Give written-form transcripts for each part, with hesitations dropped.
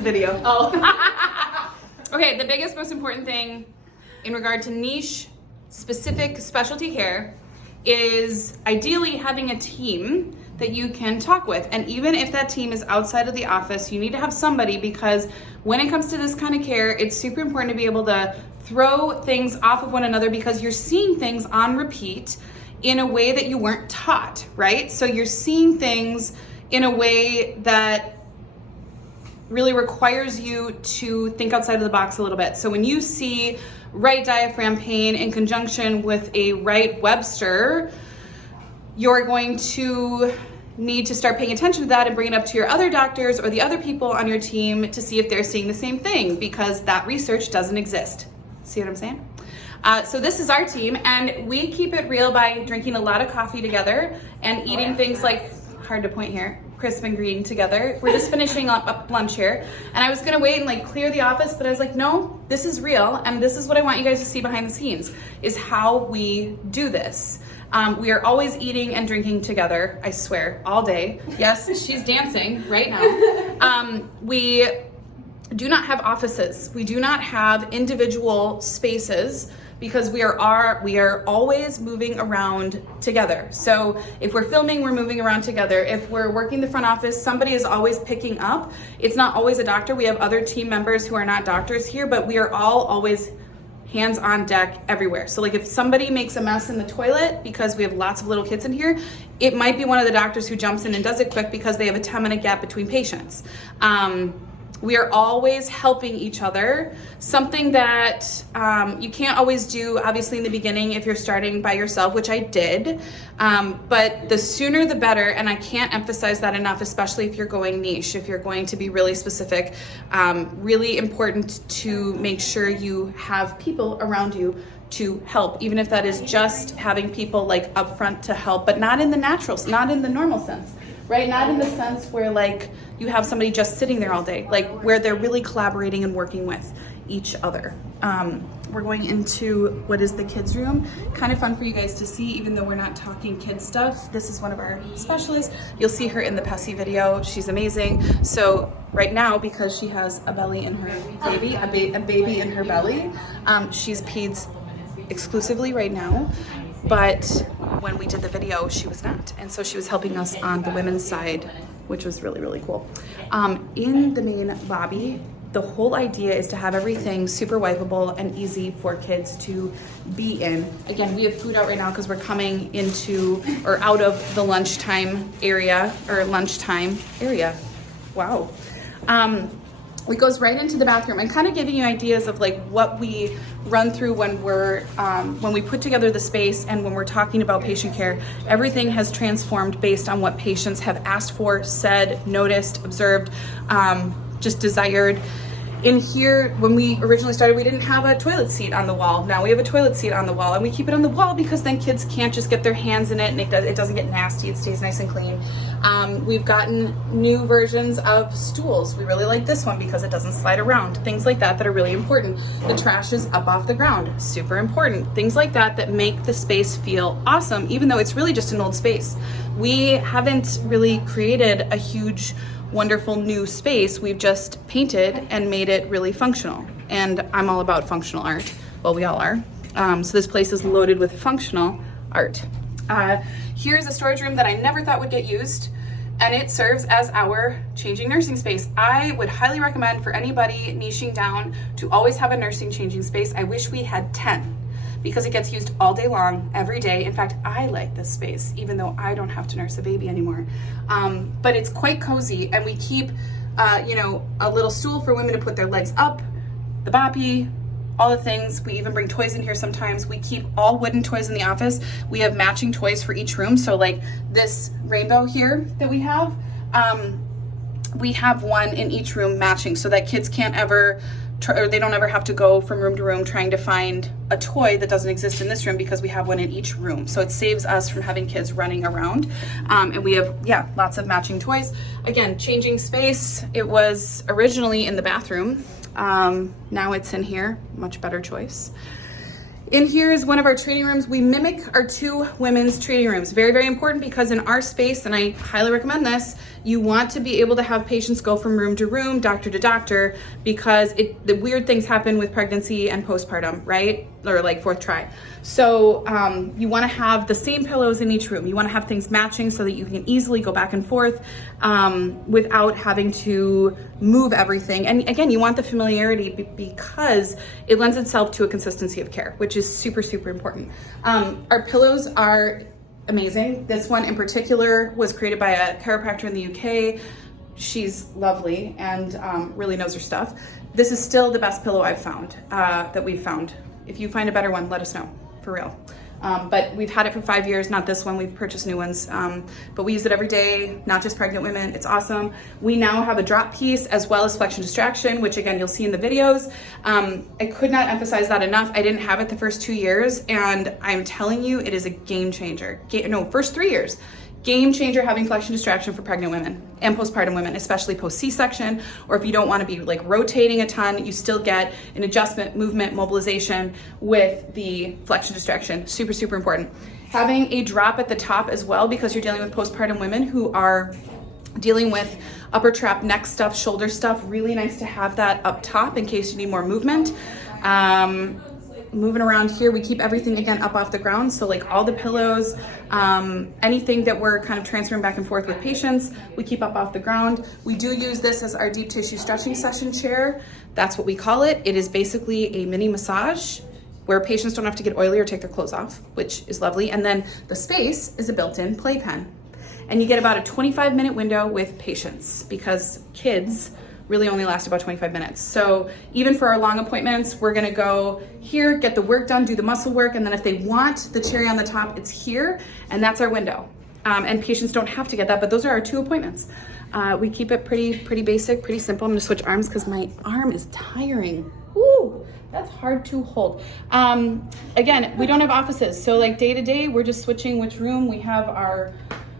video. Oh. Okay, the biggest, most important thing in regard to niche specific specialty care is ideally having a team that you can talk with. And even if that team is outside of the office, you need to have somebody, because when it comes to this kind of care, it's super important to be able to throw things off of one another, because you're seeing things on repeat in a way that you weren't taught, right? So you're seeing things in a way that really requires you to think outside of the box a little bit. So when you see right diaphragm pain in conjunction with a right Webster, you're going to need to start paying attention to that and bring it up to your other doctors or the other people on your team to see if they're seeing the same thing, because that research doesn't exist. See what I'm saying? So this is our team, and we keep it real by drinking a lot of coffee together and eating things like, hard to point here, crisp and green together. We're just finishing up lunch here, and I was gonna wait and like clear the office, but I was like, no, this is real, and this is what I want you guys to see behind the scenes, is how we do this. We are always eating and drinking together, I swear, all day. Yes, she's dancing right now. We do not have offices. We do not have individual spaces, because we are always moving around together. So if we're filming, we're moving around together. If we're working the front office, somebody is always picking up. It's not always a doctor. We have other team members who are not doctors here, but we are all always hands on deck everywhere. So like if somebody makes a mess in the toilet, because we have lots of little kids in here, it might be one of the doctors who jumps in and does it quick, because they have a 10-minute gap between patients. We are always helping each other, something that you can't always do, obviously, in the beginning if you're starting by yourself, which I did, but the sooner the better, and I can't emphasize that enough, especially if you're going niche, if you're going to be really specific. Really important to make sure you have people around you to help, even if that is just having people like up front to help, but not in the not in the normal sense. Right? Not in the sense where like you have somebody just sitting there all day, like where they're really collaborating and working with each other. We're going into what is the kids room. Kind of fun for you guys to see, even though we're not talking kids stuff. This is one of our specialists. You'll see her in the Pessy video. She's amazing. So right now, because she has a belly in her baby, a baby in her belly, she's peds exclusively right now. But when we did the video, she was not. And so she was helping us on the women's side, which was really, really cool. In the main lobby, the whole idea is to have everything super wipeable and easy for kids to be in. Again, we have food out right now because we're coming into or out of the lunchtime area, Wow. It goes right into the bathroom, and kind of giving you ideas of like what we run through when we put together the space and when we're talking about patient care. Everything has transformed based on what patients have asked for, said, noticed, observed, just desired. In here, when we originally started, we didn't have a toilet seat on the wall. Now we have a toilet seat on the wall, and we keep it on the wall because then kids can't just get their hands in it, and it doesn't get nasty. It stays nice and clean. We've gotten new versions of stools. We really like this one because it doesn't slide around. Things like that are really important. The trash is up off the ground. Super important. Things like that make the space feel awesome, even though it's really just an old space. We haven't really created a huge, wonderful new space. We've just painted and made it really functional. And I'm all about functional art. Well, we all are. So this place is loaded with functional art. Here's a storage room that I never thought would get used, and it serves as our changing nursing space. I would highly recommend for anybody niching down to always have a nursing changing space. I wish we had 10, because it gets used all day long, every day. In fact, I like this space, even though I don't have to nurse a baby anymore. But it's quite cozy, and we keep, a little stool for women to put their legs up, the boppy, all the things. We even bring toys in here sometimes. We keep all wooden toys in the office. We have matching toys for each room. So like this rainbow here that we have one in each room matching, so that kids can't ever or they don't ever have to go from room to room trying to find a toy that doesn't exist in this room, because we have one in each room. So it saves us from having kids running around. And we have, lots of matching toys. Again, changing space. It was originally in the bathroom. Now it's in here, much better choice. In here is one of our training rooms. We mimic our 2 women's training rooms. Very, very important, because in our space, and I highly recommend this, you want to be able to have patients go from room to room, doctor to doctor, because the weird things happen with pregnancy and postpartum, right? Or like 4th try. So you want to have the same pillows in each room. You want to have things matching so that you can easily go back and forth without having to move everything. And again, you want the familiarity because it lends itself to a consistency of care, which is super, super important. Our pillows are amazing. This one in particular was created by a chiropractor in the UK. She's lovely and really knows her stuff. This is still the best pillow I've found, that we've found. If you find a better one, let us know, for real. But we've had it for 5 years, not this one, we've purchased new ones. But we use it every day, not just pregnant women, it's awesome. We now have a drop piece as well as flexion distraction, which again, you'll see in the videos. I could not emphasize that enough. I didn't have it the first 2 years, and I'm telling you, it is a game changer. First 3 years. Game changer having flexion distraction for pregnant women and postpartum women, especially post C-section, or if you don't want to be like rotating a ton, you still get an adjustment, movement, mobilization with the flexion distraction. Super, super important. Having a drop at the top as well, because you're dealing with postpartum women who are dealing with upper trap, neck stuff, shoulder stuff. Really nice to have that up top in case you need more movement. Moving around here, we keep everything again up off the ground. So like all the pillows, anything that we're kind of transferring back and forth with patients, we keep up off the ground. We do use this as our deep tissue stretching session chair. That's what we call it. It is basically a mini massage where patients don't have to get oily or take their clothes off, which is lovely. And then the space is a built-in playpen. And you get about a 25-minute window with patients, because kids really only last about 25 minutes. So even for our long appointments, we're gonna go here, get the work done, do the muscle work, and then if they want the cherry on the top, it's here, and that's our window. And patients don't have to get that, but those are our 2 appointments. We keep it pretty basic, pretty simple. I'm gonna switch arms because my arm is tiring. Woo, that's hard to hold. Again, we don't have offices, so like day to day, we're just switching which room. We have our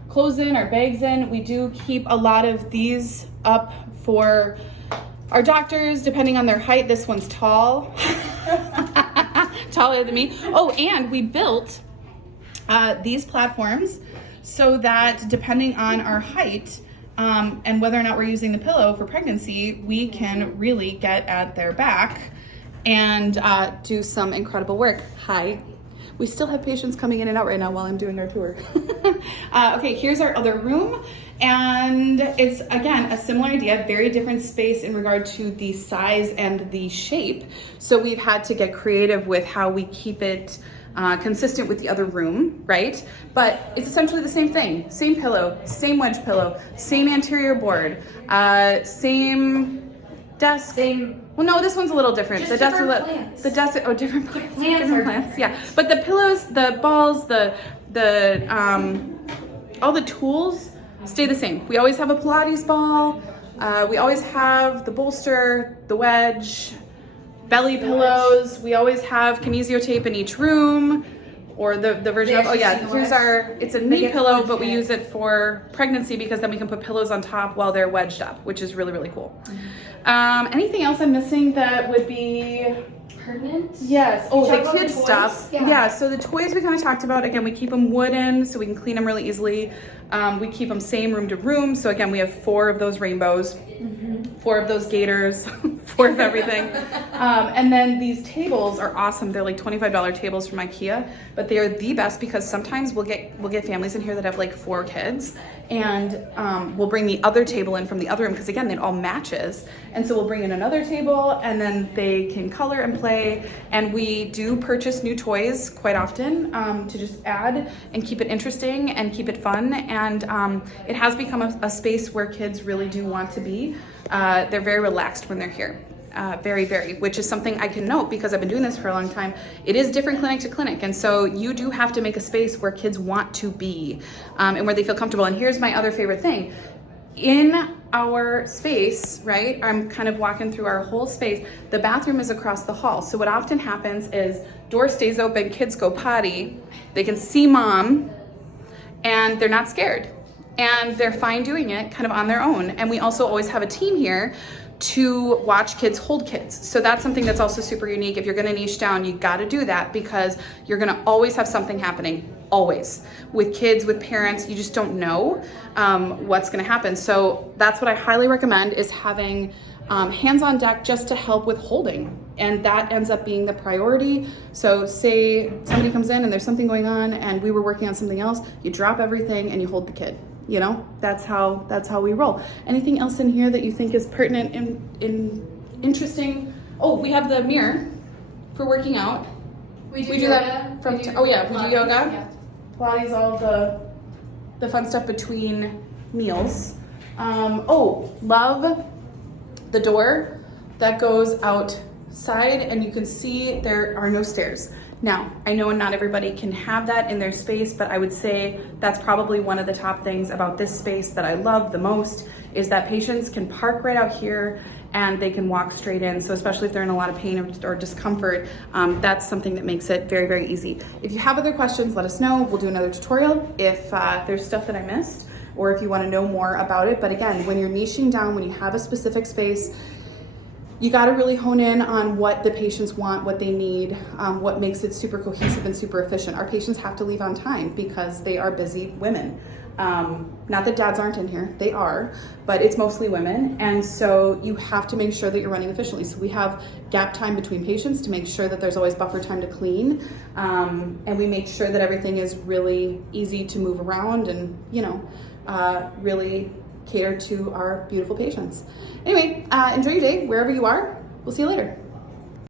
clothes in, our bags in. We do keep a lot of these up for our doctors, depending on their height. This one's tall, taller than me. Oh, and we built these platforms so that depending on our height and whether or not we're using the pillow for pregnancy, we can really get at their back and do some incredible work. Hi. We still have patients coming in and out right now while I'm doing our tour. Okay, here's our other room. And it's, again, a similar idea, very different space in regard to the size and the shape. So we've had to get creative with how we keep it consistent with the other room, right? But it's essentially the same thing. Same pillow, same wedge pillow, same anterior board, same desk. Well, no, this one's a little different. Just different plants. Different plants. Plants different are plants, yeah. But the pillows, the balls, all the tools stay the same. We always have a Pilates ball. We always have the bolster, the wedge, belly pillows. We always have kinesio tape in each room, or the version of, here's our, it's a knee pillow, but we use it for pregnancy because then we can put pillows on top while they're wedged up, which is really, really cool. Anything else I'm missing that would be pertinent? Yes. Oh, the kid toys? stuff. Yeah. So the toys we kind of talked about. Again, we keep them wooden so we can clean them really easily. We keep them same room to room. So again, we have 4 of those rainbows, 4 of those gators, 4 of everything. And then these tables are awesome. They're like $25 tables from IKEA, but they are the best because sometimes we'll get families in here that have like 4 kids, and we'll bring the other table in from the other room because again, it all matches. And so we'll bring in another table and then they can color and play. And we do purchase new toys quite often to just add and keep it interesting and keep it fun. And it has become a space where kids really do want to be. They're very relaxed when they're here. Very, very, which is something I can note because I've been doing this for a long time. It is different clinic to clinic. And so you do have to make a space where kids want to be and where they feel comfortable. And here's my other favorite thing. In our space, right, I'm kind of walking through our whole space. The bathroom is across the hall. So what often happens is door stays open, kids go potty, they can see mom, and they're not scared. And they're fine doing it kind of on their own. And we also always have a team here to watch kids hold kids. So that's something that's also super unique. If you're gonna niche down, you gotta do that because you're gonna always have something happening, always. With kids, with parents, you just don't know what's gonna happen. So that's what I highly recommend, is having hands on deck just to help with holding. And that ends up being the priority. So say somebody comes in and there's something going on and we were working on something else, you drop everything and you hold the kid. You know, that's how we roll. Anything else in here that you think is pertinent and interesting? Oh, we have the mirror for working out. We do yoga. that From we do we do Pilates, yoga. Yeah. Pilates, all the fun stuff between meals. Love the door that goes outside, and you can see there are no stairs. Now, I know not everybody can have that in their space, but I would say that's probably one of the top things about this space that I love the most, is that patients can park right out here and they can walk straight in. So especially if they're in a lot of pain or discomfort, that's something that makes it very, very easy. If you have other questions, let us know. We'll do another tutorial if there's stuff that I missed, or if you want to know more about it. But again, when you're niching down, when you have a specific space, you got to really hone in on what the patients want, what they need, what makes it super cohesive and super efficient. Our patients have to leave on time because they are busy women. Not that dads aren't in here, they are, but it's mostly women. And so you have to make sure that you're running efficiently. So we have gap time between patients to make sure that there's always buffer time to clean. And we make sure that everything is really easy to move around and, really cater to our beautiful patients. Anyway, enjoy your day wherever you are. We'll see you later.